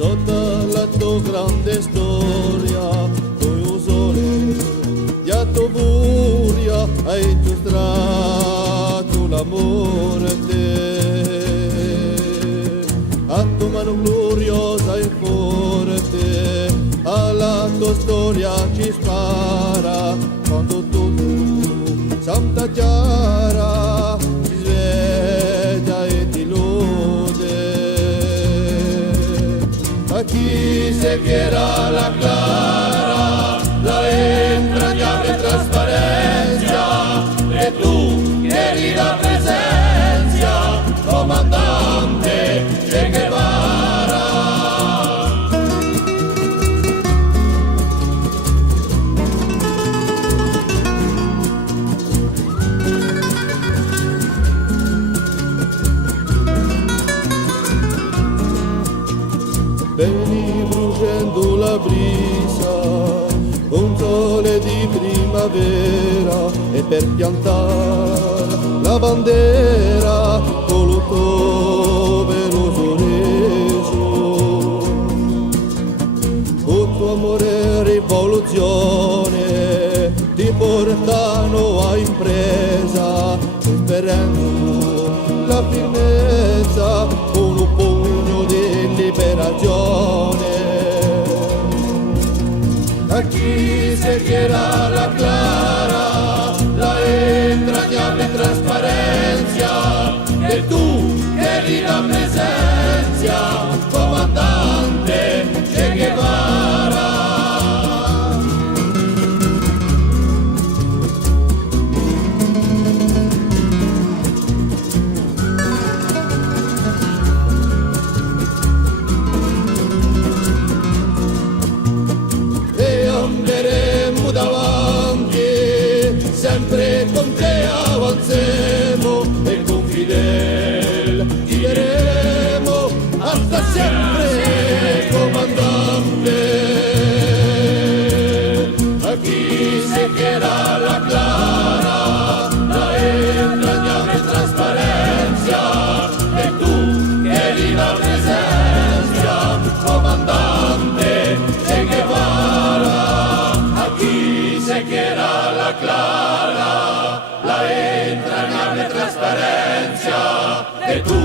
sotto la tua grande storia, con un sole di tua furia, hai giostrato l'amore te. A tua mano gloriosa e forte, alla tua storia ci spara, quando tutto Santa Chiara si sveglia e ti lode. A chi se quiera la clara, la entrañable trasparencia, e tu querida presencia, comandante Che Guevara. Veni bruciando la brisa, un sole di primavera, e per piantare la bandera con il tuo veloce reso. Con tuo amore e rivoluzione ti portano a impresa, sperando la firmezza con un pugno di liberazione. A chi se quiera la clara, la entrañable trasparencia, e tu querida presencia, comandante Che Guevara. Sempre con te avanzemo e con Fidel guideremo hasta sempre, comandante. Aquí se quiera la clara, la entrañable transparencia, e tu querida presencia, comandante Che Guevara. Aquí se quiera la clara, la entrañable trasparencia, de tu